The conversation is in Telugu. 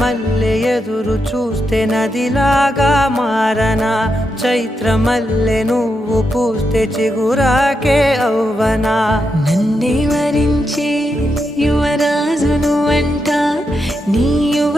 మల్లె ఎదురు చూస్తే నదిలాగా మారనా, చైత్రమల్లె నువ్వు పూస్తే చిగురాకే అవ్వనా. నన్నే వరించే యువరాజును అంట నీ యువ